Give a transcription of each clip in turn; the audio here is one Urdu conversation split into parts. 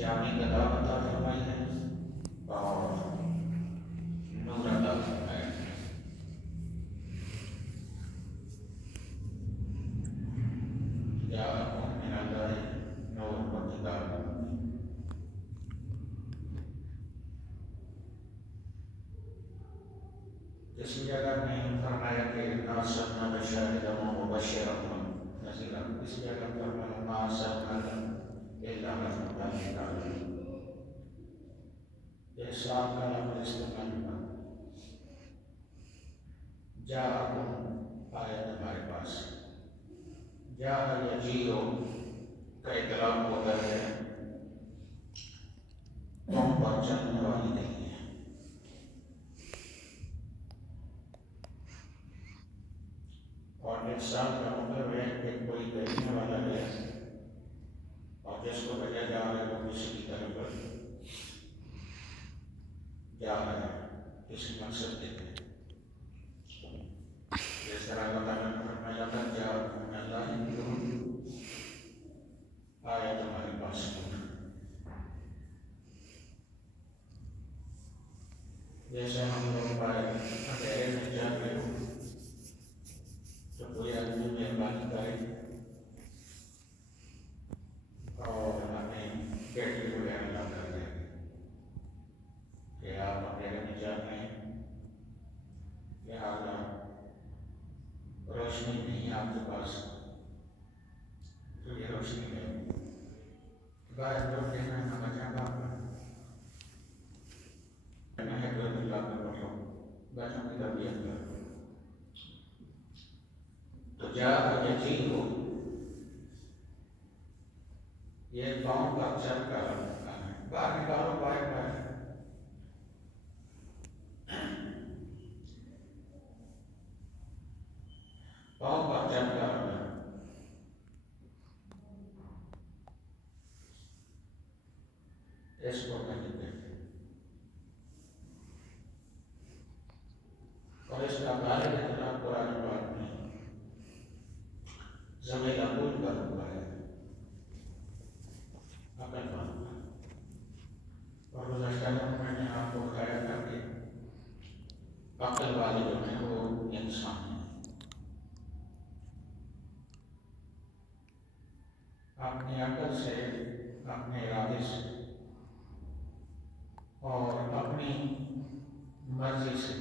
جامع گدا عطا فرمائی ہے اور نور عطا فرمایا ہے۔ جاءکم من اللہ نور و کتاب۔ کسی جگہ میں فرمایا کہ اِنَّا أَرْسَلْنَاكَ شَاهِدًا وَمُبَشِّرًا ونذيرًا، کسی جگہ فرمایا مَا أَرْسَلْنَاكَ إِلَّا رَحْمَةً لِلْعَالَمِينَ۔ یہ سات کا لفظ استعمال ہوا۔ جاءکم آیت ہمارے پاس، جاء یجیء کا اطلاق ہوتا ہے تم پر چلنے والی نہیں ہے۔ اور ارسال کا مطلب ہے کہ کوئی بھیجنے والا ہے اور جس کو بھیجا جا رہا ہے وہ کسی کی طرف جا رہا ہے، کسی مقصد کے لیے۔ جس طرح اللہ تعالیٰ نے فرمایا لقد جاءکم من اللہ نور، آیت ہمارے پاس نور۔ جیسے ہم لوگ اندھیرے میں جا رہے ہوں تو کوئی آدمی مہربانی کرے اور ہمیں بیٹری وغیرہ لا کر دے کہ آپ اندھیرے میں جا رہے ہیں، لہٰذا روشنی نہیں آپ کے پاس، تو یہ روشنی ہے۔ بعض لوگ کہنا ہے ہم اچھا کہنا ہے کوئی اللہ کا پڑھو، بچوں کی تربیت کرو۔ تو جاء یجیء یہ پاؤں کا چل کا کام ہے، باہر نکالو بائیں بائیں۔ پاؤں کا چل کا اس کو کہتے ہیں، اور اس کا غالب اطلاق قرآن پاک میں زمین عقول کا ہوا ہے، عقل کا ہوا۔ اور گزشتہ دنوں میں نے آپ کو بتایا تھا کہ عقل والے جو ہیں وہ انسان ہیں، اپنی عقل سے، اپنے ارادے سے اور اپنی مرضی سے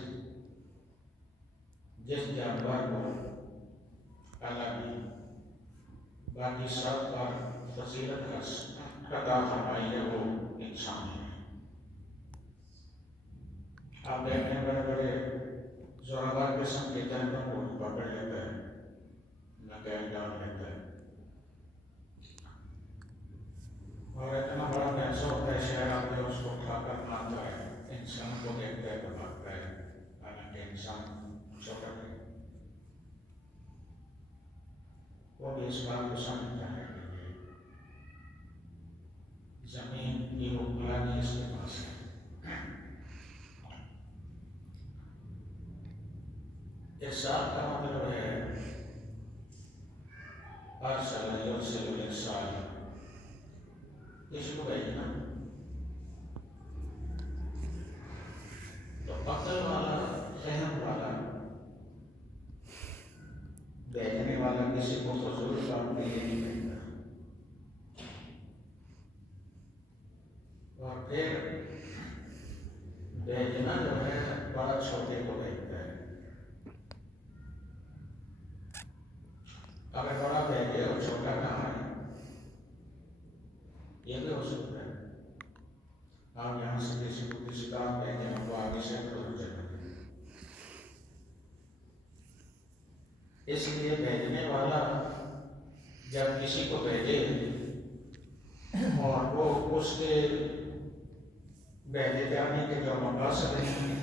جس جانور کو اللہ نے باقی سب پر فضیلت عطا فرمائی ہے وہ انسان ہے۔ آپ دیکھیں بڑے بڑے زورآور قسم کے جانوروں کو پکڑ لیتا ہے، نقید ڈال لیتا ہے، اور اتنا بڑا پیسہ ہوتا ہے شہر آتے اس کو اٹھا کر لاتا ہے، انسان کو دیکھتا ہے تو بھاگتا ہے، حالانکہ انسان چھوٹا ہے۔ وہ بھی اس بات کو سمجھتا ہے کہ زمین کی حکمرانی اس کے پاس ہے۔ ارسال کا مطلب ہے ارسل یرسل الارسال، کسی کو بھیجنا۔ تو عقل والا، فہم والا، بھیجنے والا کسی کو فضول کام کے لیے نہیں بھیجتا، اور پھر بھیجنا جو ہے بڑا چھوٹے کو بھیجتا ہے۔ اگر بڑا بھیجے اور چھوٹا نہ آئے یہ بھی ہو سکتا ہے۔ آپ یہاں سے کسی کو کسی کام بھیجیں وہ آگے سے دور چلا جائے، اس لیے بھیجنے والا جب کسی کو بھیجے اور وہ اس کے بھیجے جانے کے جو مقاصد ہیں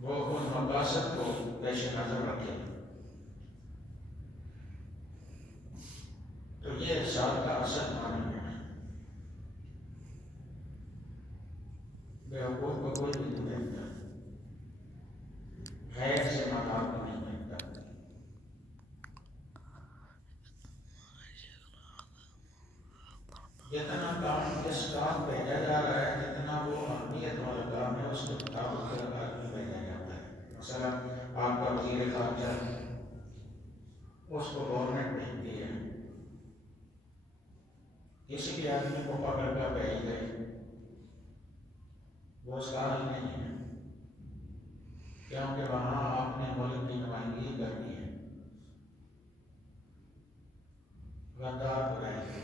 وہ ان مقاصد کو پیش نظر رکھے، تو یہ ارسال کا اصل معنی ہے۔ بیوقوف کو کوئی بھی نہیں بھیجتا، غیر سے مدار کو نہیں بھیجتا۔ جتنا جس کام بھیجا جا رہا ہے جتنا وہ اہمیت والا کام ہے اس کے مطابق پھر آدمی بھیجا جاتا ہے. مثلا آپ کا وزیر خارجہ اس کو گورنمنٹ بھیجتی ہے، کسی بھی آدمی کو پکڑ کر بھیج دے وہ اس کا حل نہیں ہے، کیونکہ وہاں آپ نے ملک کی نمائندگی کرنی ہے. غدار کو رہیں گے.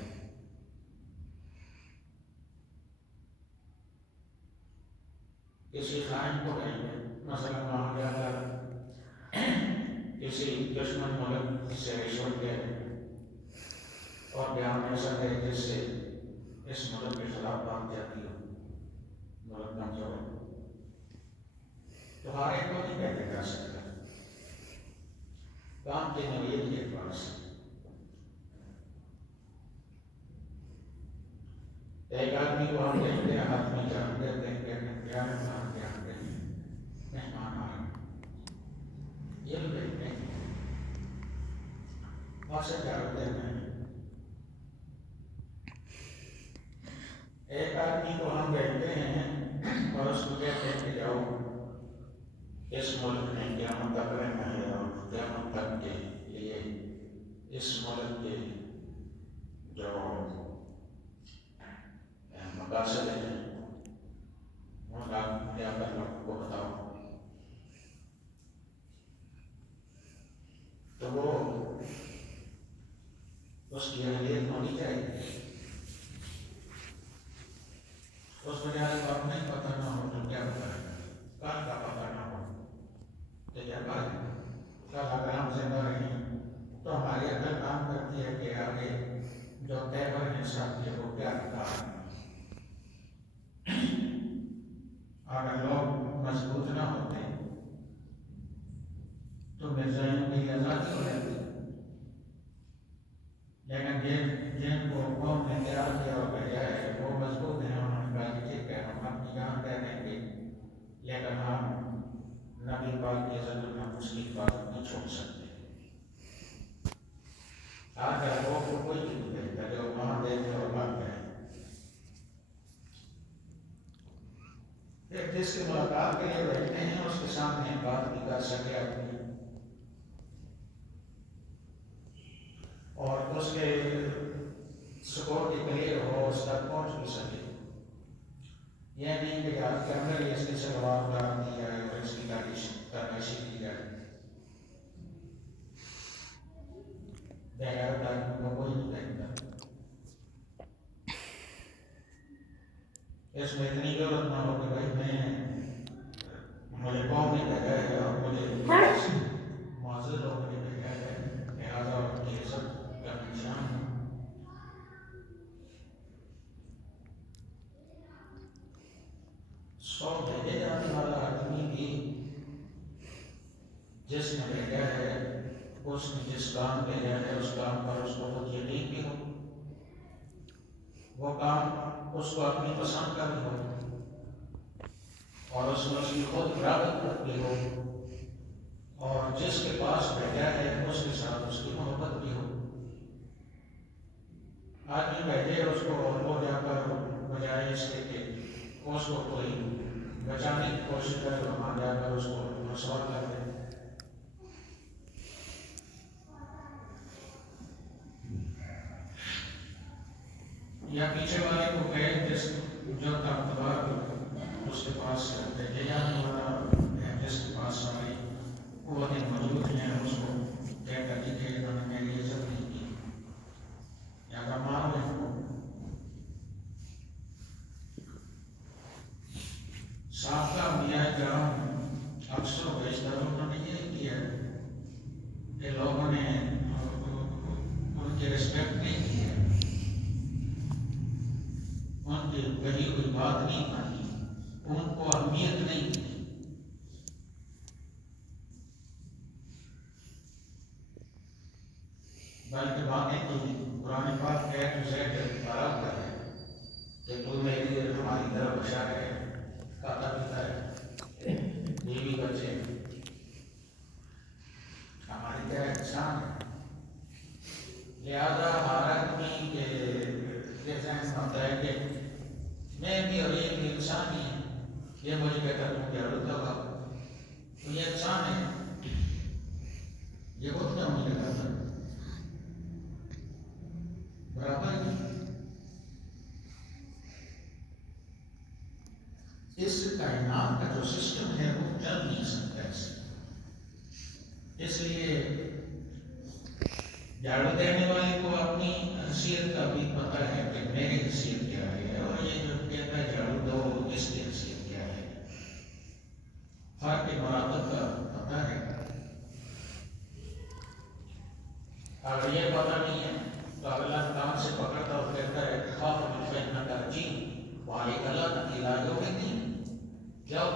کسی خائن کو کہیں گے، مثلا وہاں جا کر کسی دشمن ملک سے رشوت لے اور بیان ایسا دے جس سے اس ملک کے خلاف بات جاتی ہو، ملک کمزور ہے، تو ہر ایک کو نہیں کہتے جا سکتا. کام کی نوعیت کے اعتبار سے ایک آدمی کو ہم دیکھتے ہیں ہاتھ میں جان دیتے ہیں کہ کیا مہمان کے آتے ہیں، مہمان آ رہے ہیں، یہ بھی دیکھتے ہیں اور سے جان دیتے ہیں. ایک آدمی کو ہم دیکھتے ہیں اور اس کو کہتے ہیں کہ جاؤ اس ملک میں قیامت تک رہنا ہے اور قیامت تک کے لیے اس ملک کے جو مقاصد ہیں وہ جا کر لوگوں کو بتاؤ. تو وہ اس کی اہلیت ہونی چاہیے. اس بجائے کو نہیں پتہ نہ ہو تو کیا بتائے گا، کل کا پتہ نہ ہو تو کیا بات ہے. کل اگر ہم زندہ رہیں تو ہماری عقل کام کرتی ہے کہ آگے جو تیور ہیں ساتھی وہ کیا کہا. اگر لوگ مضبوط نہ ہوتے تو مرزائیوں کی آزادی ہو جاتی، لیکن جن کو قوم نے تیار کیا اور بھیجا ہے وہ مضبوط ہیں. انہوں نے کہا کہ ٹھیک ہے ہم اپنی جان دے دیں گے لیکن ہم نبی پاک کی عزت و نفس کی حفاظت نہیں چھوڑ سکتے. آج لوگوں کو کوئی نہیں دیکھتا جو وہاں دیکھتے اور بات کریں. پھر جس کی ملاقات کے لیے بیٹھتے ہیں اس کے سامنے بات بھی کر سکے اپنی اور اس کے سپورٹ کی کلیئر ہو اس تک پہنچ بھی سکے. یہ نہیں کہ آج کے اندر ہی اس کی سلوار اتار دی جائے اور اس کی تراشی کی جائے. بغیر تعلیم کو کوئی نہیں دیکھتا. اس میں اتنی ضرورت نہ ہو کہ بھائی مجھے قوم نے بھیجا ہے اور مجھے معذر لوگوں نے بھیجا ہے لہٰذا ان کی عزت کا نشان ہے. سو بھیجے جانے والا آدمی بھی جس نے بھیجا ہے اس نے جس کام بھیجا ہے اس کام پر اس کو خود یقین بھی ہو، وہ کام اس کو اپنی پسند کا بھی ہو اور اس میں اس کی خود رغبت بھی ہو اور جس کے پاس بھیجا ہے اس کے ساتھ اس کی محبت بھی ہو. آدمی بھیجے اس کو اور وہ جا کر بجائے اس کے کہ اس کو کوئی بچانے کی کوشش کرے وہاں جا کر اس کو رسوا کر دے. یا پیچھے والے کو کہے جس جو طاقتور اس کے پاس بھیجے جانے والا ہے جس کے پاس ساری قوتیں موجود ہیں اس کو کہہ کر کہ انہوں نے میری عزت نہیں کی یا تو مارو ان کو. سابقہ انبیاء کرام اکثر و بیشتر انہوں نے یہ کیا کہ لوگوں نے ان کی رسپیکٹ نہیں کی ہے، ان کی کہی ہوئی بات نہیں مانی، ان کو اہمیت نہیں دی. بلکہ باتیں کی. قرآن پاک ہے تو زید بڑا ہوا ہے کہ تو میری تمہاری طرف بشا ہے کھاتا پیتا ہے بیوی بچے ہماری طرح انسان ہے. لہٰذا ہمارا بھی یہ ذہن ہوتا ہے کہ میں بھی اور یہ بھی انسان ہی ہے. یہ مجھے کہتا ہے تم جھاڑو لگا، تو یہ انسان ہے، یہ خود کیوں نہیں لگاتا؟ برابر ہی اس کائنات کا جو سسٹم ہے وہ چل نہیں سکتا ایسے. اس لیے جھاڑو دینے والے کو اپنی حیثیت کا بھی پتہ ہے کہ میری حیثیت کیا ہے، اور یہ جو کہتا ہے جھاڑو دو اس کی حیثیت کیا ہے. فرق مراتب کا پتہ ہے. اگر یہ پتہ نہیں ہے تو اللہ کام سے پکڑتا اور کہتا ہے خواہ من فإنک رجیم وعلیک لعنۃ الی یوم الدین. جب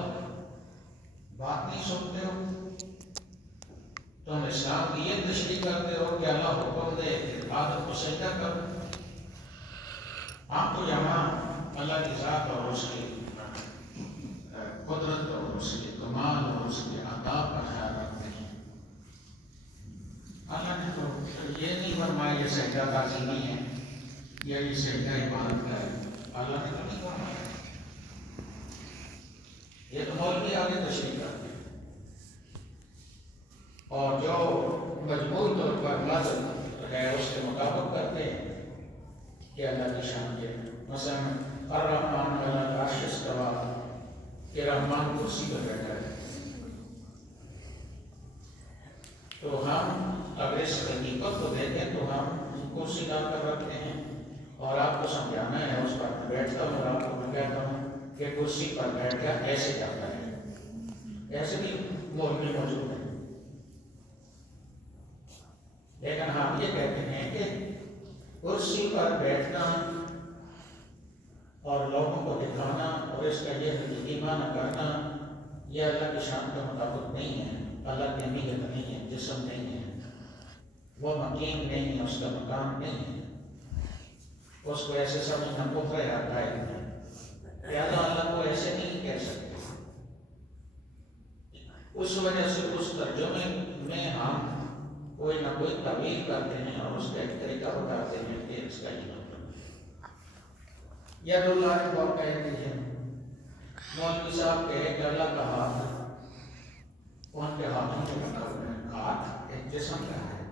بات نہیں سنتے ہو تم اسلام کی یہ تشریح کرتے ہو کہ اللہ حکم دے کہ آدم کو سجدہ کرو. ہم تو یہاں اللہ کی ذات اور اس کی قدرت اور اس کے کمال اور اس کے عطا کا خیال رکھتے ہیں. اللہ نے تو یہ نہیں فرمایا یہ سجدہ تعظیم نہیں ہے یا یہ سجدہ عبادت کا ہے. اللہ نے تو نہیں فرمایا. یہ تو مولوی آگے تشریح کرتے ہیں اور جو مجبور طور پر لفظ ہے اس کے مطابق کرتے ہیں کہ اللہ کی شان کے. مثلا الرحمن علی العرش استویٰ، کہ رحمان کرسی پر بیٹھا ہے. تو ہم اگر اس حقیقت کو دیکھیں تو ہم کرسی لا کر رکھتے ہیں اور آپ کو سمجھانا ہے اس پر میں بیٹھتا ہوں اور آپ کو میں کہتا ہوں کہ کرسی پر بیٹھ کر ایسے کرتا ہے. ایسے بھی مولوی موجود ہیں. لیکن ہم یہ کہتے ہیں کہ کرسی پر بیٹھنا اور لوگوں کو دکھانا اور اس کا یہ حقیقی معنی کرنا یہ اللہ کی شان کے مطابق نہیں ہے. اللہ کی اہمیت نہیں ہے، جسم نہیں ہے، وہ مقیم نہیں ہے، اس کا مقام نہیں ہے. اس کو ایسے سمجھنا کفر ہے عقائد میں. لہٰذا اللہ کو ایسے نہیں کہہ سکتے. اس وجہ سے اس ترجمے میں ہم کوئی نہ کوئی تعبیر کرتے ہیں اور اس کا ایک طریقہ بتاتے ہیں کہ اس کا یہ مطلب ید اللہ کو کہتے ہیں. مولوی صاحب کہے کہ اللہ کا ہاتھ ہے، ان کے ہاتھوں میں رکھا ہوا ہے. ہاتھ ایک جسم کا ہے،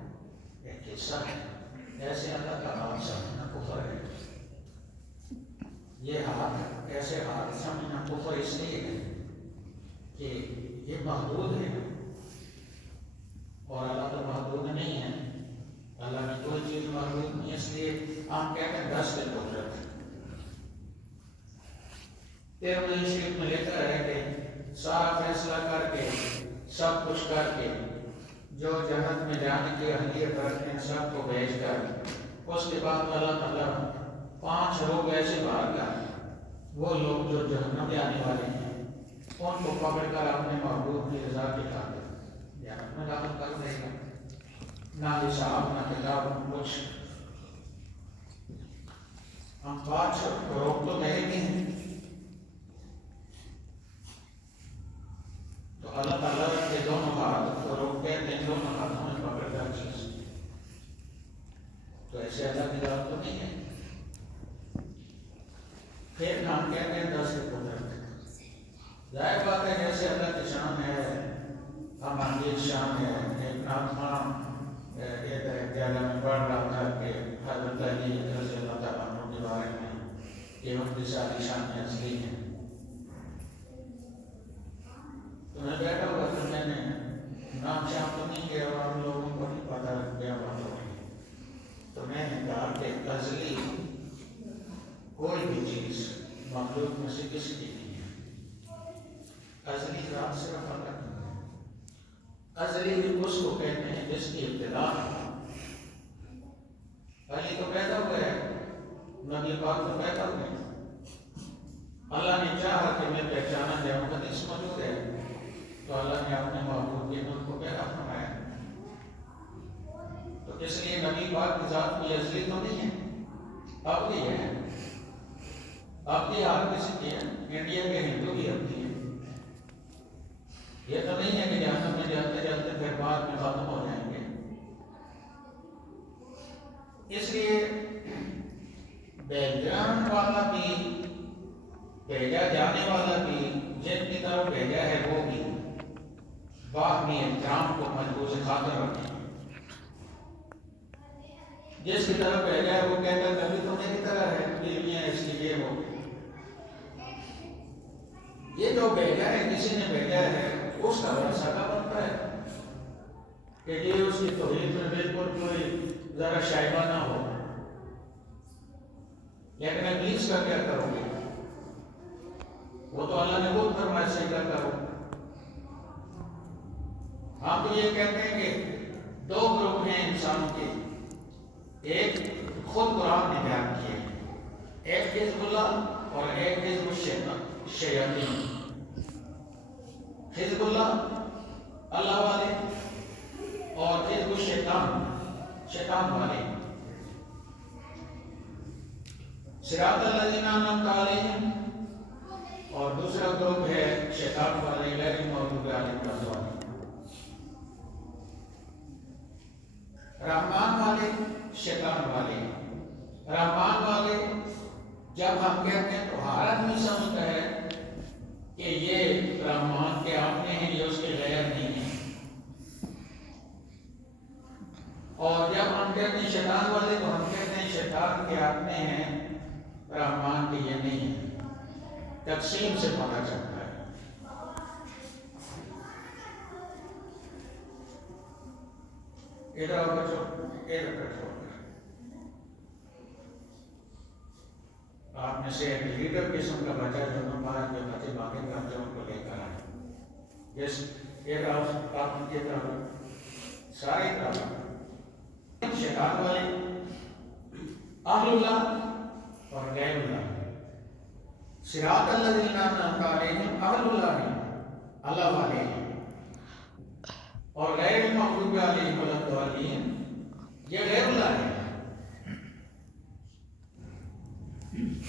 ایک حصہ ہے. ایسے اللہ کا ہاتھ سمجھنا کفر ہے. یہ ہاتھ ایسے ہاتھ سمجھنا کفر اس لیے ہے کہ یہ محدود ہے اور اللہ تو محدود نہیں ہے. اللہ میں کوئی چیز محدود نہیں. اس لیے ہم کہتے ہیں 10 کے قدرت. ترمذی شریف میں لکھا ہے کہ سارا فیصلہ کر کے سب کچھ کر کے جو جنت میں جانے کی اہلیت رکھتے ہیں سب کو بھیج کر اس کے بعد اللہ تعالیٰ 5 لوگ ایسے باہر گئے، وہ لوگ جو جہنم جانے والے ہیں ان کو پکڑ کر اپنے محبوب کی رضا کے خاطر جنت میں داخل کر دے گا. نہ حساب نہ کتاب کچھ. ہم 5 روک تو گئے بھی ہیں. تو اللہ تعالیٰ کے دونوں ہاتھ کو روک کے دونوں ہاتھوں میں پکڑ کر چیز. تو ایسے اللہ کی ذات تو نہیں ہے. پھر ہم کہتے ہیں 10 کی قدرت. ظاہر بات ہے جیسے اللہ کی شان ہے ہماری شان ہے. ایک نام کہتا ہے کہ میں پڑھ رہا تھا کہ حضرت علی رضی اللہ تعالیٰ عنہ کے بارے میں کہ ان کی ساری شانیں اصلی ہیں. تو میں بیٹھا ہوا تھا، میں نے نام شام تو نہیں کیا اور ہم لوگوں کو نہیں پتا کیا بات ہو رہی. تو میں نے کہا کہ ازلی کوئی بھی چیز مخلوق میں سے کسی کی نہیں ہے. ازلی ذات صرف اللہ کی ہے. ازلی اس کو کہتے ہیں جس کی ابتدا علی تو پیدا ہوئے ہے، نبی پاک تو پیدا ہوئے ہیں. اللہ نے چاہا کہ میں پہچانا جاؤں گا اس موجود ہے تو اللہ نے اپنے محبوب کے ملک کو پیدا فرمایا. تو اس لیے نبی پاک کی ذات کوئی ازلی تو نہیں ہے، اب بھی ہے. اب بھی ہر کسی کی ہے. انڈیا کے ہندو بھی اب بھی ہے. یہ تو نہیں ہے کہ جہنم میں جاتے جاتے پھر بعد میں ختم ہو جائیں گے. اس لیے بیکگراؤنڈ والا بھی بھیجا جانے والا بھی جن کی طرف بھیجا ہے وہ بھی باہمی احترام کو محفوظ خاطر رکھیں. جس کی طرف بھیجا ہے وہ کہتا ہے نبی تو میری طرح ہے، بیویاں اس لیے وہ. یہ جو بھیجا ہے کسی نے بھیجا ہے اس کا بھروسہ کا بنتا ہے کہ یہ اس کی توحید میں بالکل کوئی ذرا شائبہ نہ ہو. لیکن ابلیس کا کیا کرو گے؟ وہ تو اللہ نے خود فرمایا سجدہ کرو. ہم تو یہ کہتے ہیں کہ دو گروپ ہیں انسانوں کے، ایک خود قرآن نے بیان کیے، ایک حزب اللہ اور ایک حزب الشیاطین. حزب اللہ اللہ والے اور حزب الشیطان شیطان والے. صراط الذین انعمت علیہم اور دوسرا گروپ ہے شیطان والے غیر المغضوب علیہم ولا. رحمان والے شیطان والے. رحمان والے جب ہم کہتے ہیں تو ہر آدمی سمجھتا ہے کہ یہ رحمان کے اپنے ہیں، یہ اس کے غیر نہیں ہیں. اور جب ہم کہتے ہیں شیطان والے تو ہم کہتے ہیں شیطان کے اپنے ہیں، رحمان کے یہ نہیں ہے. تقسیم سے پتہ چلتا ہے. ادھر بچوں ادھر بیٹھو. آپ میں سے ایک لیڈر قسم کا بچہ جو باہر کے بچے باقی کرتے ان کو لے کر آئے. جس ایک آپ ان کے طرف سارے طرف شیطان والے اہل اللہ اور غیر اللہ. صراط الذین انعمت علیہم اہل اللہ ہیں، اللہ والے ہیں، اور غیر المغضوب علیہم ولا الضالین یہ غیر اللہ ہے.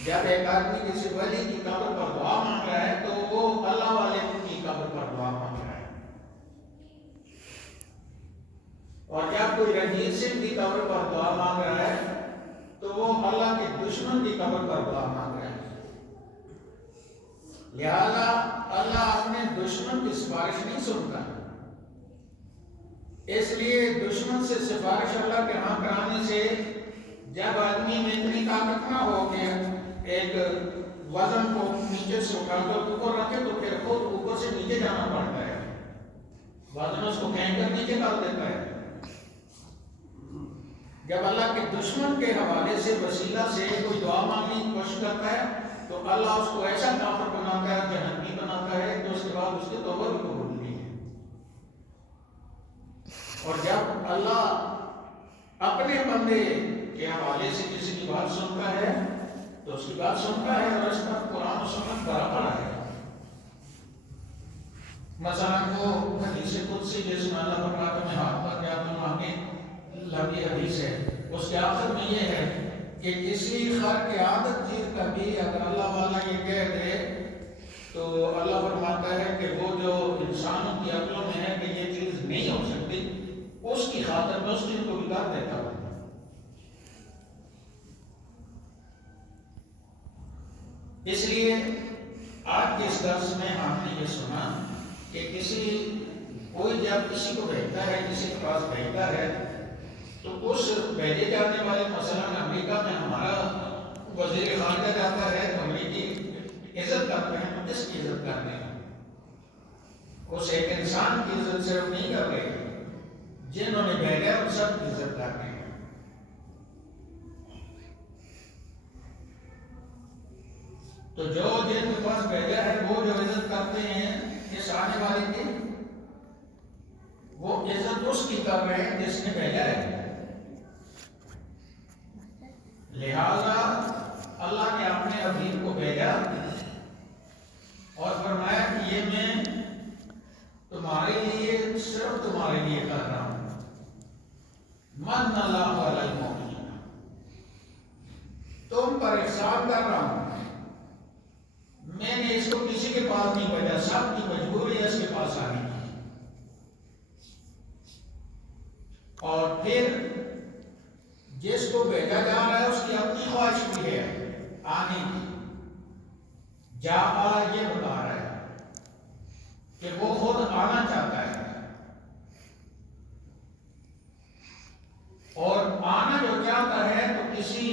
جب ایک آدمی کسی ولی کی قبر پر دعا مانگ رہا ہے تو وہ اللہ والے کی قبر پر دعا مانگ رہا ہے، اور جب کوئی رنجیت سنگھ کی قبر پر دعا مانگ رہا ہے تو وہ اللہ کے دشمن کی قبر پر دعا مانگ رہا ہے. لہذا اللہ اپنے دشمن کی سفارش نہیں سنتا، اس لیے دشمن سے سفارش اللہ کے ہاں کرانے سے جب آدمی میں اتنی طاقت نہ ہو کہ ایک وزن کو نیچے سے اٹھا کر اوپر رکھے تو پھر خود اوپر سے نیچے جانا پڑتا ہے، وزن اس کو کھینچ کر نیچے ڈال دیتا ہے. جب اللہ کے دشمن کے حوالے سے وسیلہ سے کوئی دعا مانگنے کی کوشش کرتا ہے تو اللہ اس کو ایسا کافر بناتا ہے، جہنمی بناتا ہے، تو اس کے بعد اس کی توبہ بھی قبول نہیں ہے. اور جب اللہ اپنے بندے کے حوالے سے کسی کی بات سنتا ہے تو اس کی بات سنتا ہے اور اس کا قرآن و سنت برابر ہے. مثلا وہ حدیث قدسی جس میں اللہ فرماتا ہے میں ہاتھ پر کیا تم مانگے، لمبی حدیث ہے، اس کے آخر میں یہ ہے کہ کسی خر کی عادت چیز کا بھی اگر اللہ والا یہ کہہ دے تو اللہ فرماتا ہے کہ وہ جو انسانوں کی عقلوں میں ہے کہ یہ چیز نہیں ہو سکتی، اس کی خاطر میں اس چیز کو بگاڑ دیتا ہوں. اس لیے آج کے اس درس میں ہم نے یہ سنا کہ کوئی جب کسی کو بھیجتا ہے، کسی کے پاس بھیجتا ہے تو اس بھیجے جانے والے مثلاً امریکہ میں ہمارا وزیر خارجہ جاتا ہے تو امریکی عزت کرتے ہیں، ہم کس کی عزت کرتے ہیں؟ اس ایک انسان کی عزت صرف نہیں کر رہے، جنہوں نے بھیجا ان سب کی عزت کر رہے ہیں. تو جو جن کے پاس بھیجا ہے وہ جو عزت کرتے ہیں اس آنے والے کی، وہ عزت اس کی کر رہے ہیں جس نے بھیجا ہے. لہذا اللہ نے اپنے حبیب کو بھیجا اور فرمایا کہ یہ میں تمہارے لیے صرف تمہارے لیے کر رہا ہوں. من اللہ علی المؤمنین، تم پر احسان کر رہا ہوں. میں نے اس کو کسی کے پاس نہیں بھیجا، سب کی مجبوری ہے اس کے پاس آنے کی. اور پھر جس کو بھیجا جا رہا ہے اس کی اپنی خواہش بھی ہے آنے کی. جا یہ بتا رہا ہے کہ وہ خود آنا چاہتا ہے، اور آنا جو چاہتا ہے تو کسی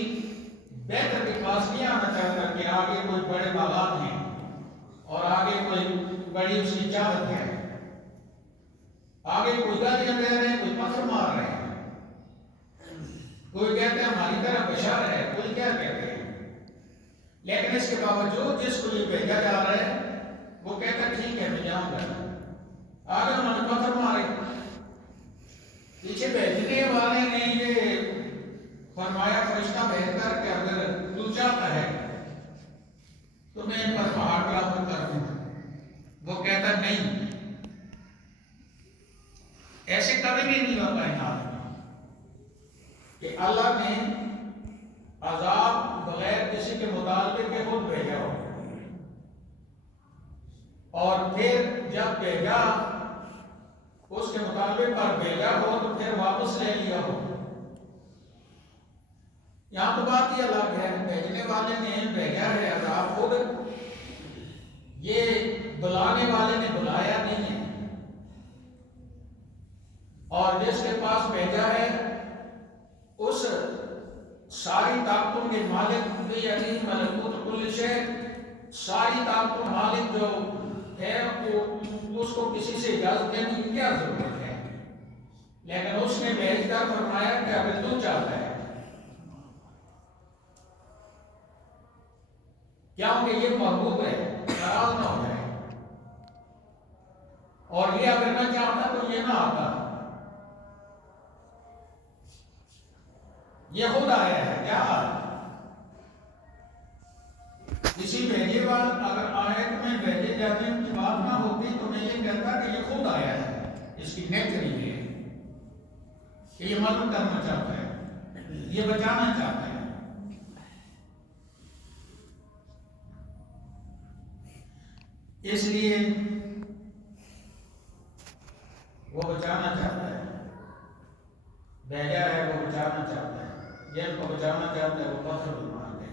بہتر کے پاس نہیں آنا چاہتا کہ آگے کوئی بڑے باغات ہیں اور آگے کوئی بڑی اس کی چاہت ہے، آگے کوئی گالیاں دے رہے ہیں، کوئی پتھر مار رہے ہیں، کوئی کہتے ہیں ہماری طرح بشر ہے، کوئی کیا کہتے ہیں، لیکن اس کے باوجود جس کو یہ بھیجا جا رہا ہے وہ کہتا ہے ٹھیک ہے میں جاؤں گا، آگے انہوں نے پتھر مارے، پیچھے بھیجنے والے نے یہ فرمایا فرشتہ بھیج کر کہ اگر تو چاہتا ہے تو میں ان پر پہاڑ برابر کر دوں، وہ کہتا نہیں، ایسے کبھی بھی نہیں ہوتا کائنات میں کہ اللہ نے عذاب بغیر کسی کے مطالبے کے خود بھیجا ہو، اور پھر جب بھیجا اس کے مطالبے پر بھیجا ہو تو پھر واپس لے لیا ہو۔ یہاں تو بات یہ الگ ہے، بھیجنے والے نے بھیجا ہے عذاب خود، یہ بلانے والے نے بلایا نہیں ہے، اور جس کے پاس بھیجا ہے اس ساری طاقتوں کے مالک بھی یعنی ملکوت کل شے، ساری طاقتوں مالک جو ہے اس کو کسی سے اجازت دینے کی کیا ضرورت ہے، لیکن اس نے بھیج کر فرمایا کہ اگر تو چاہتا ہے، کیونکہ یہ محبوب ہے، ناراض نہ ہو جائے، اور یہ اگر نہ چاہتا تو یہ نہ آتا، یہ خود آیا ہے، کیا کسی بھیجے والا اگر آیت میں بھیجے جانے کی بات نہ ہوتی تو میں یہ کہتا کہ یہ خود آیا ہے، اس کی نیچر یہ ہے کہ یہ مدد کرنا چاہتا ہے، یہ بچانا چاہتا ہے، اس لیے وہ بچانا چاہتا ہے، بھیجا ہے وہ بچانا چاہتا ہے، جن کو بچانا چاہتا ہے وہ پتھر بھی مار دے،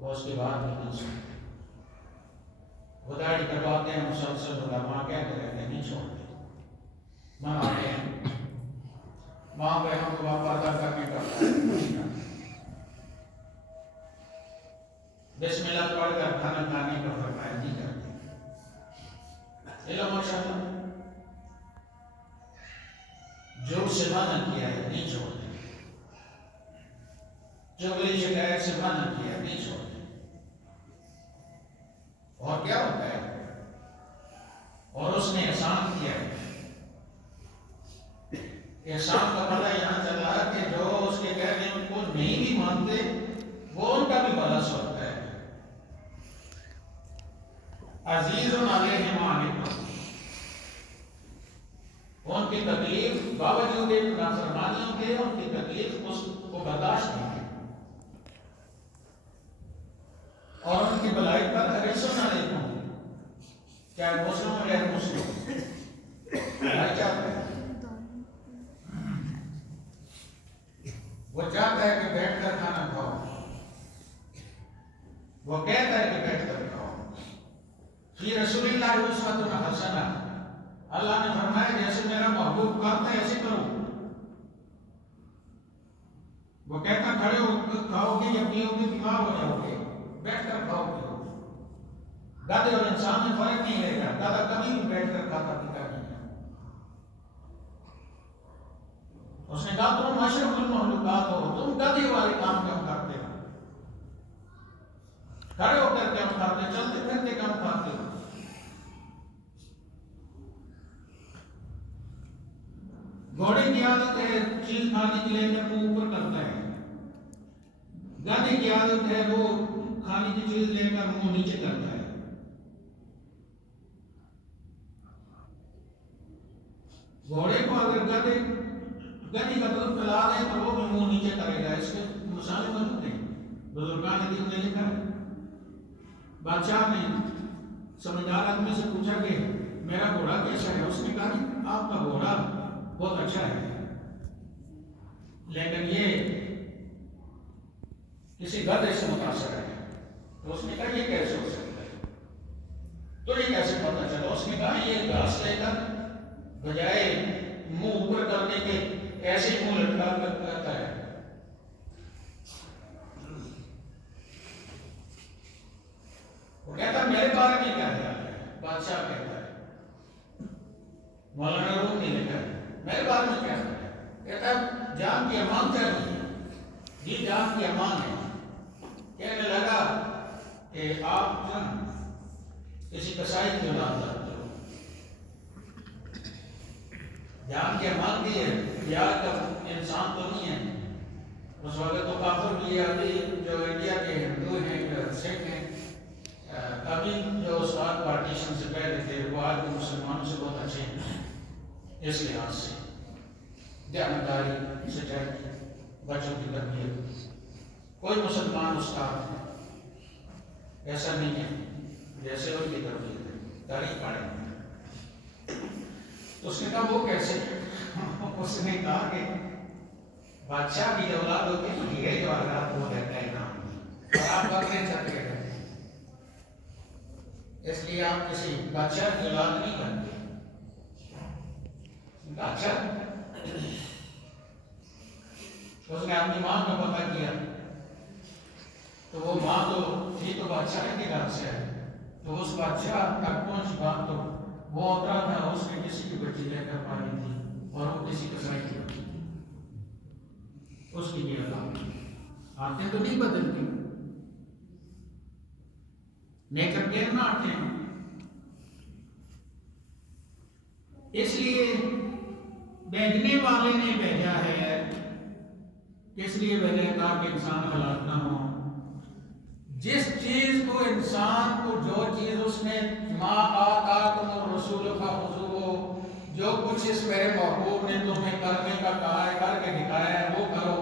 وہ اس کی بات بھی نہیں سنتے، وہ داڑھی کٹواتے ہیں مسلسل، علماء کہتے رہتے ہیں نہیں چھوڑتے، مناتے ہیں، ماں بہنوں کو پردہ کرنے کا بسم اللہ پڑھ کر کھانا کھانے کا فرمایا نہیں کرتے، ماشاء اللہ جو سے منع کیا ہے نہیں چھوڑتے، چغلی شکایت سے منع کیا ہے نہیں چھوڑتے، اور کیا ہوتا ہے، اور اس نے احسان کیا ہے، احسان کا پتہ یہاں چلا کہ جو اس کے کہنے ان کو نہیں بھی مانتے وہ ان کا بھی بھلا سوچتا ہے، عزیز علیہ ما عنتم، ان کی تکلیف باوجود نافرمانیوں کے ان کی تکلیف اس کو برداشت نہیں ہے، اور ان کی بلائی پر حریص علیکم، چاہے مسلم ہو یا مسلم بھلائی چاہتا ہے، وہ چاہتا ہے کہ بیٹھ کر کھانا کھاؤ، وہ کہتا ہے کہ بیٹھ کر کھاؤ، فی رسول اللہ اسوۃ حسنہ، اللہ نے فرمایا جیسے میرا محبوب کرتا ہے ایسے کرو، وہ کہتا کھڑے ہو کھاؤ گے یا پیو گے بیمار ہو جاؤ گے، بیٹھ کر کھاؤ گے، گدھے اور انسان میں فرق نہیں رہے گا، گدھا کبھی بھی بیٹھ کر کھاتا پیتا نہیں ہے، اس نے کہا تم اشرف المخلوقات ہو، تم گدھے والے کام کیوں کرتے ہو، کھڑے ہو کر کیوں کھاتے، چلتے پھرتے کیوں کھاتے ہو، گھوڑے کی عادت ہے چیز کھانے کے لیے منہ اوپر کرتا ہے، گدھے کی عادت ہے وہ کھانے کی چیز لے کر منہ نیچے کرتا ہے، گھوڑے کو اگر گدھی کا دودھ پلا دے تو وہ بھی منہ نیچے کرے گا، اس کے مثالیں موجود ہیں، بزرگان نے دین نے لکھا ہے، بادشاہ نے سمجھدار آدمی سے پوچھا کہ میرا گھوڑا کیسا ہے، اس نے کہا کہ آپ کا گھوڑا بہت اچھا ہے، لیکن یہ کسی گدھے سے متاثر ہے، تو اس نے کہا یہ کیسے ہو سکتا ہے، بجائے منہ اوپر کرنے کے ایسے منہ لٹکا کر کہتا ہے. وہ کہتا میرے بارے میں کیا خیال ہے؟ بادشاہ کہتا ہے، مولانا روم نے لکھا ہے میرے بارے میں کیا خیال ہے؟ کہتا ہے جان کی امان چاہیے. جی جان کی امان ہے. کہنے لگا کہ آپ کسی کسائی کی اولاد لاتے ہو، جان کی امان دی ہے، پیار کا انسان تو نہیں ہے. اس وقت تو کافر بھی ابھی جو انڈیا کے ہندو ہیں یا سکھ ہیں، ابھی جو استاد پارٹیشن سے پہلے تھے وہ آج بھی مسلمانوں سے بہت اچھے ہیں اس لحاظ سے، دیانتداری، سچائی، بچوں کی تربیت. کوئی مسلمان استاد ایسا نہیں ہے جیسے ان کی تربیت ہے، تاریخ پڑھیں. تو اس نے کہا وہ کیسے؟ اس نے کہا کہ بادشاہ کی جو اولاد ہوتی ہے یہ جو حالات وہ رہتا ہے نام اور آپ بکرے چکے رہتے ہیں، اس لیے آپ کسی بادشاہ کی اولاد نہیں بنتے. اچھا. اس نے اپنی ماں کا پتہ کیا تو وہ ماں تو تھی تو بادشاہ کے گھر سے ہے. تو اس بادشاہ تک پہنچی بات تو وہ اترا تھا، اس نے کسی کی بچی لے کر پانی تھی اور وہ کسی کسائی کی بچی تھی. اس کی یہ آتے تو نہیں بدلتی، نیکر کے نہ آتے ہیں. اس لیے بھیجنے والے نے بھیجا ہے، اس لیے بھیجا تاکہ انسان ہلاک نہ ہو. جس چیز کو انسان کو جو چیز اس نے ما آتاکم الرسول فخذوہ، جو کچھ اس میرے محبوب نے تمہیں کرنے کا کہا ہے کر کے دکھایا ہے وہ کرو.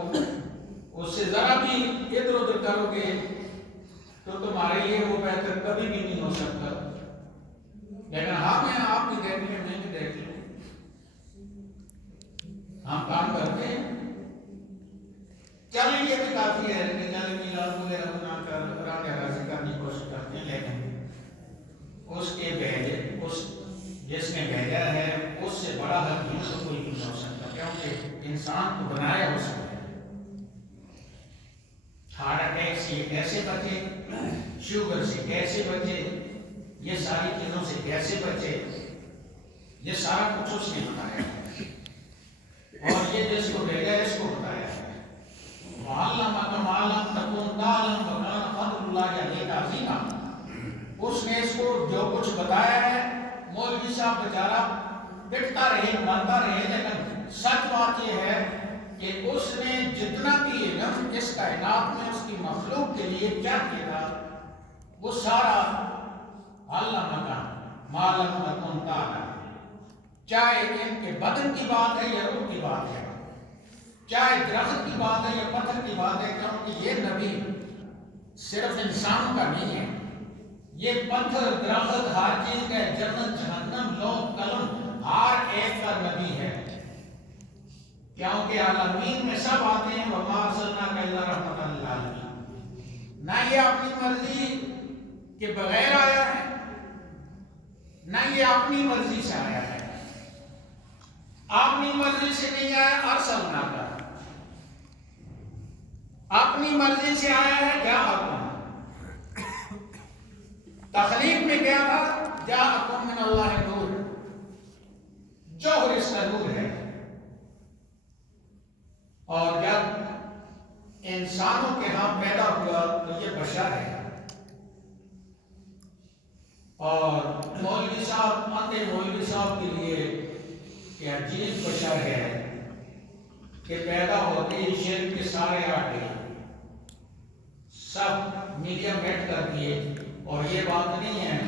اس سے ذرا بھی ادھر ادھر کرو گے تو تمہارے لیے وہ بہتر کبھی بھی نہیں ہو سکتا. لیکن ہاں میں آپ کی دیکھنے میں بھی دیکھ لوں، ہم کام کرتے ہیں چلیں یہ بھی کافی ہے کہ چلیں میلاد وغیرہ بنا کر قرآن راضی کرنے کی کوشش کرتے ہیں، لیکن اس کے بھیجے اس جس نے بھیجا ہے اس سے بڑا حکیم تو کوئی نہیں ہو سکتا، کیونکہ انسان کو بنایا اس نے. ہارٹ اٹیک سے یہ کیسے بچے، شوگر سے کیسے بچے، یہ ساری چیزوں سے کیسے بچے، یہ سارا کچھ اس نے بتایا ہے. اور یہ جس کو بھیجا ہے اس کو بتایا ہے. وَعَلَّمَكَ مَا لَمْ تَكُنْ تَعْلَمْ وَكَانَ فَضْلُ اللَّهِ عَلَيْكَ عَظِيمًا. اس نے اس کو جو کچھ بتایا ہے، مولوی صاحب بیچارہ پٹتا رہے مرتا رہے، لیکن سچ بات یہ ہے کہ اس نے جتنا بھی علم اس کائنات میں اس کی مخلوق کے لیے چاہیے تھا وہ سارا عَلَّمَكَ مَا لَمْ تَكُنْ تَعْلَمْ. چاہے ان کے بدن کی بات ہے یا روح کی بات ہے، چاہے درخت کی بات ہے یا پتھر کی بات ہے، کیونکہ یہ نبی صرف انسانوں کا نہیں ہے، یہ پتھر درخت ہر چیز کا، جنت جہنم لوح قلم ہر ایک کا نبی ہے. کیونکہ عالمین میں سب آتے ہیں وَمَا أَرْسَلْنَاكَ إِلَّا رَحْمَةً لِّلْعَالَمِينَ. نہ یہ اپنی مرضی کے بغیر آیا ہے، نہ یہ اپنی مرضی سے آیا ہے. اپنی مرضی سے نہیں آیا، ارسلناک اپنی مرضی سے آیا ہے. جاءکم تخلیق میں کیا تھا؟ جاءکم من اللہ نور، جوہر اس کا نور ہے. اور جب انسانوں کے ہاں پیدا ہوا تو یہ بشر ہے. اور مولوی صاحب اندھے مولوی صاحب کے لیے یہ عجیب بشر ہے کہ پیدا ہوتے ہی شرک کے سارے آٹے سب میڈیا میٹ کر دیے. اور یہ بات نہیں ہے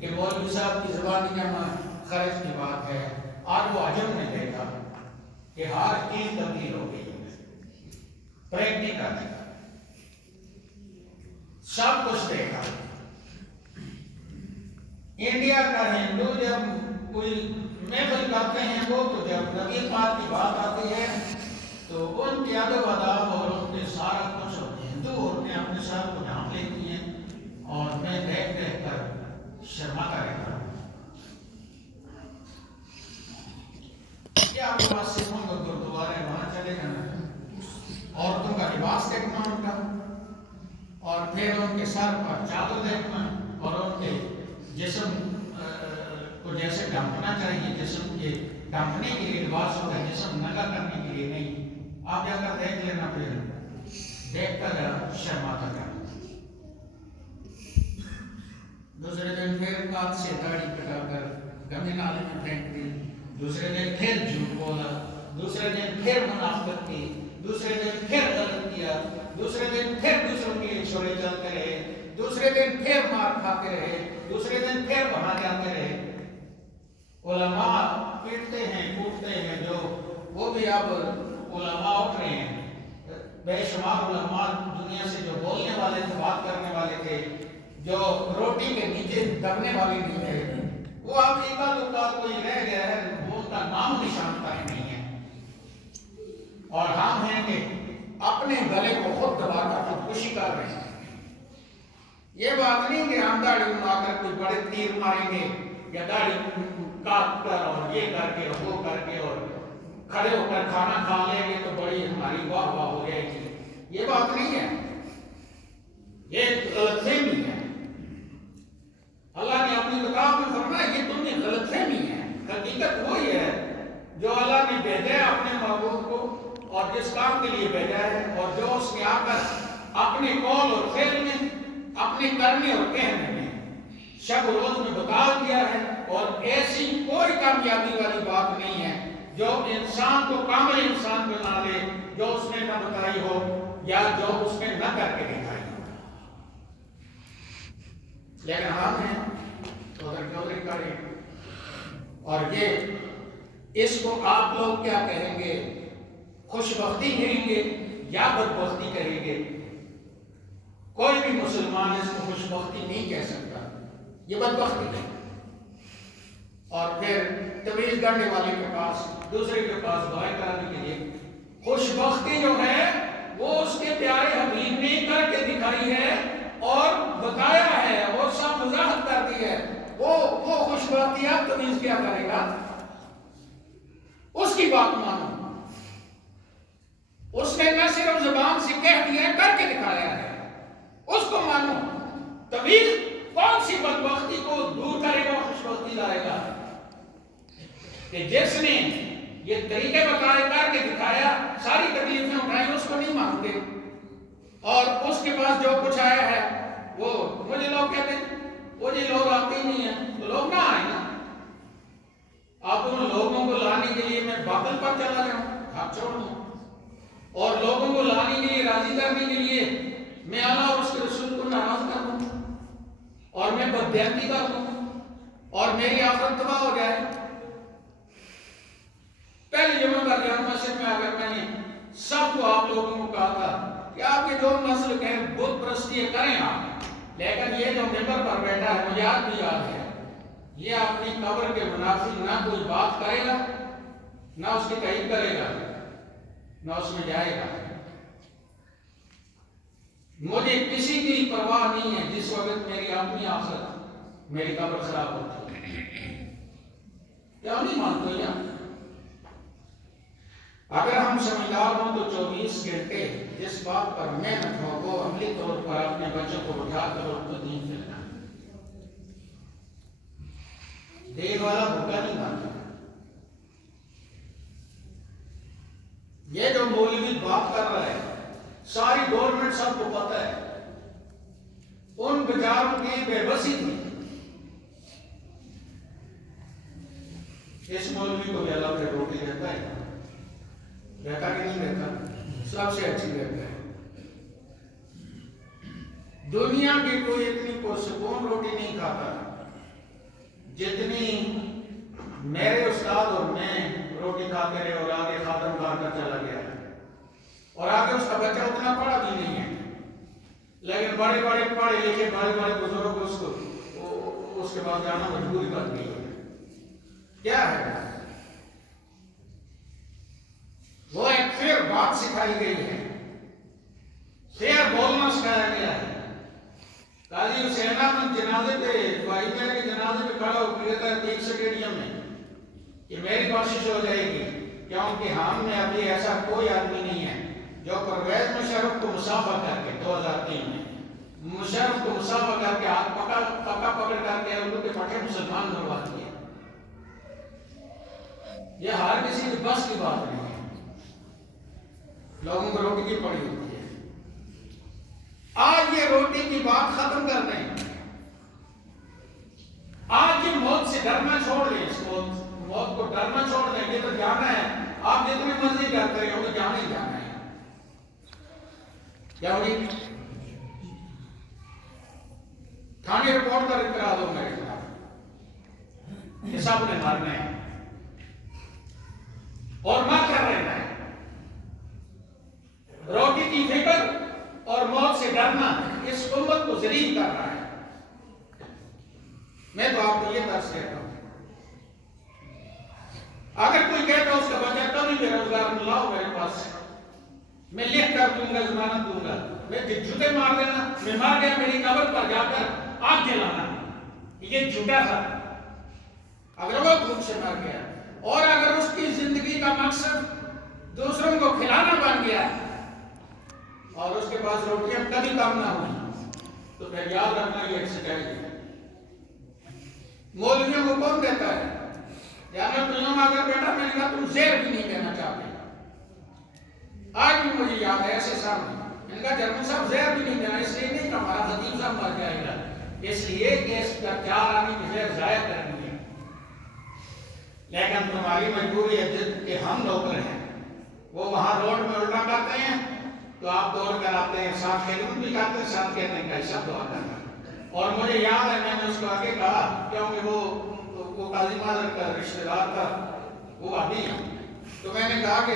کہ مولوی صاحب کی زبانی جمع خرچ کی بات ہے، اور وہ عجم نے دیکھا کہ ہر چیز تبدیل ہو گئی ہے. پریکٹیکل سب کچھ دیکھا. انڈیا کا ہندو جب کوئی محفل کرتے ہیں وہ تو جب نبی پاک کی بات آتی ہے تو ان کے ادب آداب اور ان کے سارا کچھ ہندو عورتیں اپنے ساتھ کو ڈھانپ لیتی ہیں اور میں دیکھ دیکھ کر شرماتا رہتا ہوں. کے پاس سکھوں کا گردوارا ہے، وہاں چلے جانا، عورتوں کا لباس دیکھنا ان کا، اور پھر ان کے سر پر چادر دیکھنا، اور ان کے جسم کو جیسے ڈھانپنا چاہیے، جسم کے ڈھانپنے کے لیے لباس ہوتا ہے، جسم ننگا کرنے کے لیے نہیں۔ آپ جا کر دیکھ لینا، پھر دیکھ کر شرماتا جانا۔ دوسرے دن پھر ہاتھ سے داڑھی کٹا کر گندے نالے میں پھینک دی، دوسرے دن پھر جھوٹ بولا، دوسرے دن پھر منافقت کی، دوسرے دن پھر غلط کیا، دوسرے دن پھر دوسروں کے لیے چھوڑے چلتے رہے، دوسرے دن پھر مار کھاتے رہے، دوسرے دن پھر وہاں جاتے رہے۔ علماء پیٹتے ہیں، کوٹتے ہیں، جو وہ بھی اب علماء اٹھ رہے ہیں، بے شمار علماء دنیا سے جو بولنے والے تھے، بات کرنے والے تھے، جو روٹی کے نیچے دبنے والے نہیں تھے، وہ اب ایکا دکا کوئی رہ گیا ہے، وہ ان کا نام نشان تک نہیں ہے، اور ہم ہیں کہ اپنے گلے کو خود دبا کر خودکشی کر رہے ہیں۔ یہ بات نہیں کہ ہم داڑھی بنا کر کوئی بڑے تیر ماریں گے، یا داڑھی کاٹ کر اور یہ کر کے اور وہ کر کے اور کھڑے ہو کر کھانا کھا لیں گے تو بڑی ہماری واہ واہ ہو جائے گی، یہ بات نہیں ہے، یہ غلط فہمی ہے۔ اللہ نے اپنی کتاب میں فرمایا یہ تم نے غلط فہمی ہے، حقیقت وہی ہے جو اللہ نے بھیجا ہے اپنے محبوب کو، اور جس کام کے لیے بھیجا ہے، اور جو اس نے آ کر اپنے قول اور فعل میں، اپنے کرنے اور کہنے میں، شب و روز میں بتا دیا ہے، اور ایسی کوئی کامیابی والی بات نہیں ہے جو انسان کو کامل انسان بنا لے، جو اس نے نہ بتائی ہو یا جو اس نے نہ کر کے دکھائی ہو۔ لیکن ہم ہیں چودھری کریں، اور یہ اس کو آپ لوگ کیا کہیں گے، خوش بختی کہیں گے یا بدبختی کہیں گے؟ کوئی بھی مسلمان اس کو خوش بختی نہیں کہہ سکتا، یہ بدبختی ہے۔ اور پھر تمیز گاڑنے والے کے پاس، دوسرے کے پاس دعائیں کرانے کے لیے، خوش بختی جو ہے وہ اس کے پیارے حبیب نے کر کے دکھائی ہے اور بتایا ہے اور سب وضاحت کر دی ہے، وہ خوش بختی اب تمیز کیا کرے گا؟ اس کی بات مانو، اس نے نہ صرف زبان سے کہہ دیا ہے، کر کے دکھایا ہے، اس کو مانو۔ تمیز کون سی بدبختی کو دور کرے گا، خوش بختی لائے گا؟ کہ جس نے یہ طریقے بتائے، کر کے دکھایا، ساری تکلیفیں اٹھائی، اس کو نہیں مانتے، اور اس کے پاس جو کچھ آیا ہے وہ مجھے لوگ کہتے ہیں وہ جی لوگ آتے ہی نہیں ہیں، تو لوگ نہ آئے نا۔ آپ ان لوگوں کو لانے کے لیے میں باطل پر چلا جاؤں، ہاتھ چھوڑ دوں، اور لوگوں کو لانے کے لیے، راضی کرنے کے لیے میں اللہ اور اس کے رسول کو ناراض کر دوں، اور میں بددیانتی کر دوں، اور میری آخرت تباہ ہو جائے؟ پہلے جمعہ کا جامع مسجد میں آگر میں نے سب کو آپ لوگوں کو کہا تھا کہ آپ کے جو مسلک ہیں بت پرستی کریں آپ، لیکن یہ جو ممبر پر بیٹھا ہے مجھے آج بھی یاد ہے، یہ اپنی قبر کے منافی نہ کوئی بات کرے گا، نہ اس کی تائید کرے گا، نہ اس میں جائے گا۔ مجھے کسی کی پرواہ نہیں ہے جس وقت میری اپنی آخرت، میری قبر خراب ہوتی ہے، کیا نہیں مانتے یا؟ اگر ہم سمجھدار ہوں تو 24 گھنٹے جس بات پر محنت ہو وہ عملی طور پر اپنے بچوں کو اٹھا کر ان کو دین پھیلانا۔ دین والا بھوکا نہیں مانتا۔ یہ جو مولوی بات کر رہا ہے ساری گورنمنٹ سب کو پتہ ہے، ان بیچاروں کی بے بسی تھی۔ اس مولوی کو بھی اللہ پہ روٹی دیتا ہے، رہتا کہ نہیں رہتا؟ سب سے اچھی رہتا ہے۔ دنیا کی کوئی اتنی پرسکون روٹی نہیں کھاتا جتنی میرے استاد اور میں روٹی کھاتے رہے، اور آگے خاتم کھا کر چلا گیا، اور آگے اس کا بچہ اتنا پڑھا بھی نہیں ہے، لیکن بڑے بڑے پڑھے لکھے بڑے بڑے بزرگ اس کو اس کے پاس جانا مجبوری کر دی ہے۔ کیا ہے وہ؟ ایک پھر بات سکھائی گئی ہے، پھر بولنا سکھایا گیا ہے۔ قاضی حسین احمد جنازے پہ، بھائی میرے کے جنازے پہ کھڑا ہو کے کہتا ہے 3 سٹیڈیم میں کہ میری بخشش ہو جائے گی، کیونکہ ہم میں ابھی ایسا کوئی آدمی نہیں ہے جو پرویز مشرف کو مسافہ کر کے 2003 میں مشرف کو مسافہ کر کے ہاتھ پکا پکڑ کر کے اردو کے پٹھے مسلمان کروا دیے. یہ ہر کسی کی بس کی بات نہیں ہے. لوگوں کو روٹی کی پڑی ہوتی ہے. آج یہ روٹی کی بات ختم کر دیں. آج یہ موت سے ڈرنا چھوڑ لیں. اس موت کو ڈرنا چھوڑ دیں. یہ تو جانا ہے. آپ جتنی مرضی کرتے رہے ہو تو جانا ہی جانا ہے. کیا ہوگی؟ تھانے رپورٹ درج کرا دو میرے خلاف. یہ سب نے مارنا ہے اور مر کر رہنا ہے. روٹی کی فکر اور موت سے ڈرنا اس امت کو ذلیل کر رہا ہے. میں تو آپ کو یہ درس کہتا ہوں. اگر کوئی کہتا اس کا بچہ کبھی بے روزگار نہ لاؤ میرے پاس سے، میں لکھ کر دوں گا، ضمانت دوں گا. میں جھوٹے مار دینا، میں مار گیا میری قبر پر جا کر آگ جلانا، یہ جھوٹا تھا. اگر وہ بھوک سے مر گیا اور اگر اس کی زندگی کا مقصد دوسروں کو کھلانا بن گیا اور اس کے پاس روٹیاں کبھی کم نہ ہوئی، تو پھر یاد رکھنا یہ ایک سچائی ہے. مولویوں کو کون دیتا ہے؟ جامعہ علوم اگر بیٹا میں نے کہا تم زیر بھی نہیں دینا چاہتے. آج بھی مجھے یاد ہے ایسے سامنے ان کا جرمن صاحب زیر بھی نہیں دینا، اس لیے نہیں کہ ہمارا خطیب صاحب مر جائے گا، اس لیے کہ اس کا 4 آدمی کی زیر ضائع کرنی ہے. لیکن تمہاری مجبوری ہے جد کہ ہم نوکر ہیں. وہ وہاں روڈ میں الٹا کرتے ہیں تو آپ دوڑ کر آتے ہیں، ساتھ خدمت بھی کرتے ہیں، ساتھ کہتے ہیں کیسا دعا کرنا. اور مجھے یاد ہے میں نے اس کو آگے کہا کیونکہ وہ قاضی مادر کا رشتہ دار تھا، وہ ابھی ہے. تو میں نے کہا کہ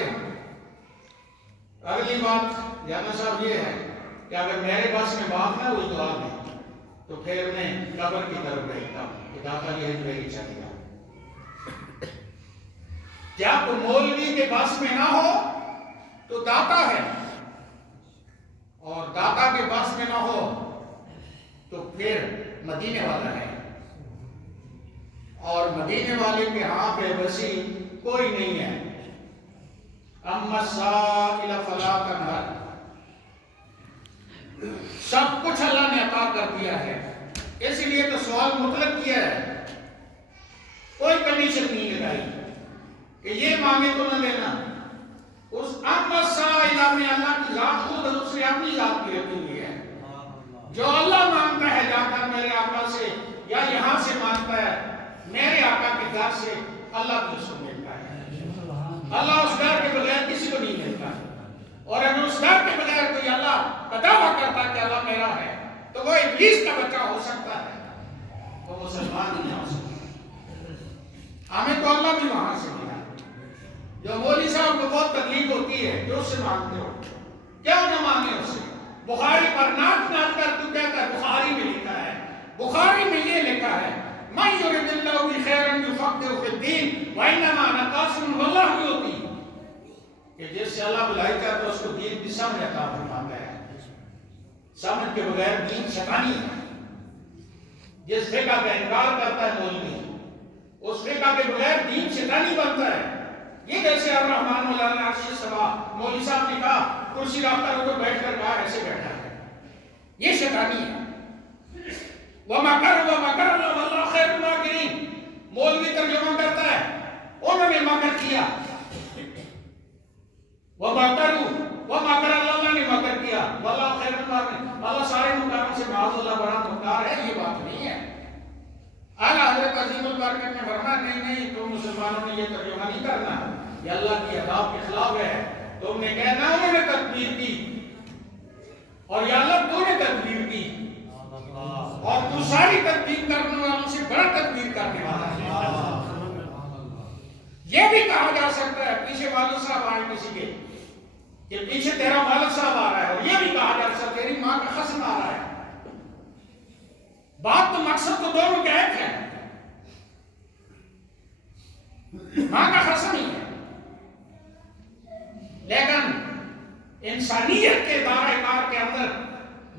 اگلی بات جامعہ صاحب یہ ہے کہ اگر میرے پاس میں بات نہ ہوئی دعا میں تو پھر میں قبر کی طرف بھیجتا ہوں کہ داتا یہ میری چلے گا. جب مولوی کے پاس میں نہ ہو تو داتا ہے، اور داتا کے پاس میں نہ ہو تو پھر مدینے والا ہے. اور مدینے والے کے ہاں پہ وسیع کوئی نہیں ہے. اما السائل فلا تنہر، سب کچھ اللہ نے عطا کر دیا ہے. اس لیے تو سوال مطلق کیا ہے، کوئی کنڈیشن نہیں لگائی کہ یہ مانگے تو نہ دینا. اس اما السائل میں اللہ کی ذات خود اس نے اپنی ذات کی رکھی ہوئی ہے. جو اللہ مانگتا ہے جا کر میرے آقا سے یا یہاں سے مانگتا ہے میرے آقا کے در سے، اللہ بھی اس کو ملتا ہے. اللہ اس در کے بغیر کسی کو نہیں ملتا. اور اگر اس در کے بغیر کوئی اللہ کا دعویٰ کرتا ہے کہ اللہ میرا ہے تو وہ ابلیس کا بچہ ہو سکتا ہے، وہ مسلمان نہیں ہو سکتا. ہمیں تو اللہ بھی وہاں سے ملا. جو مولوی صاحب کو بہت تکلیف ہوتی ہے جو اس سے مانگتے ہو، کیوں نہ مانگے اس سے؟ بخاری پر ناچ ناچ کر تو کہتا ہے بخاری میں لکھا ہے، بخاری میں یہ لکھا ہے مَن یُرِدِ اللَّهُ بِهِ خَیْرًا یُفَقِّهُ فِی الدِّینِ وَإِنَّمَا أَنَا قَاسِمٌ وَاللَّهُ یُعْطِی، کہ جس سے اللہ بلائی چاہتا ہے اس کو دین کی سمجھ عطا فرماتا ہے. سمجھ کے بغیر دین شیطانی ہے. جس فقہ کا انکار کرتا ہے مولوی، اس فقہ کے بغیر دین شیطانی بنتا ہے. یہ جیسے الرحمن علی العرش استویٰ، مولوی صاحب نے کہا کرسی رکھ کر اوپر بیٹھ کر کہا ایسے بیٹھا ہے، یہ شیطانی ہے. وَمَكَرُوا وَمَكَرَ اللَّهُ وَاللَّهُ خَيْرُ الْمَاكِرِينَ، مولوی ترجمہ کرتا ہے انہوں نے مکر کیا. وَمَكَرُوا وَمَكَرَ اللَّهُ، اللہ نے مکر کیا. وَاللَّهُ خَيْرُ الْمَاكِرِينَ، اللہ سارے مکاروں سے معاذ اللہ بڑا مکار ہے. یہ بات نہیں ہے. اعلیٰ حضرت عظیم البرکت نے فرمایا نہیں تم مسلمانوں نے یہ ترجمہ نہیں کرنا، یہ اللہ کی عذاب کے خلاف ہے. تم نے کہنا انہوں نے تکبیر کی اور یا اللہ تو نے تکبیر کی، اور تو ساری تکبیر کرنے والوں سے بڑا تکبیر کرنے والا ہے. یہ بھی کہا جا سکتا ہے پیچھے والد صاحب آئے کسی کے کہ پیچھے تیرا والد صاحب آ رہا ہے، اور یہ بھی کہا جا سکتا ہے تیری ماں کا خصم آ رہا ہے. بات تو مقصد تو دونوں کا ایک ہے، ماں کا خصم ہی ہے. لیکن انسانیت کے دائرہ کار کے اندر،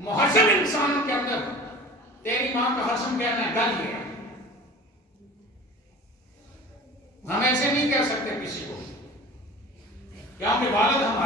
مہذب انسانوں کے اندر تیری ماں کا خصم کہنا گل ہے. ہم ایسے نہیں کہہ سکتے کسی کو.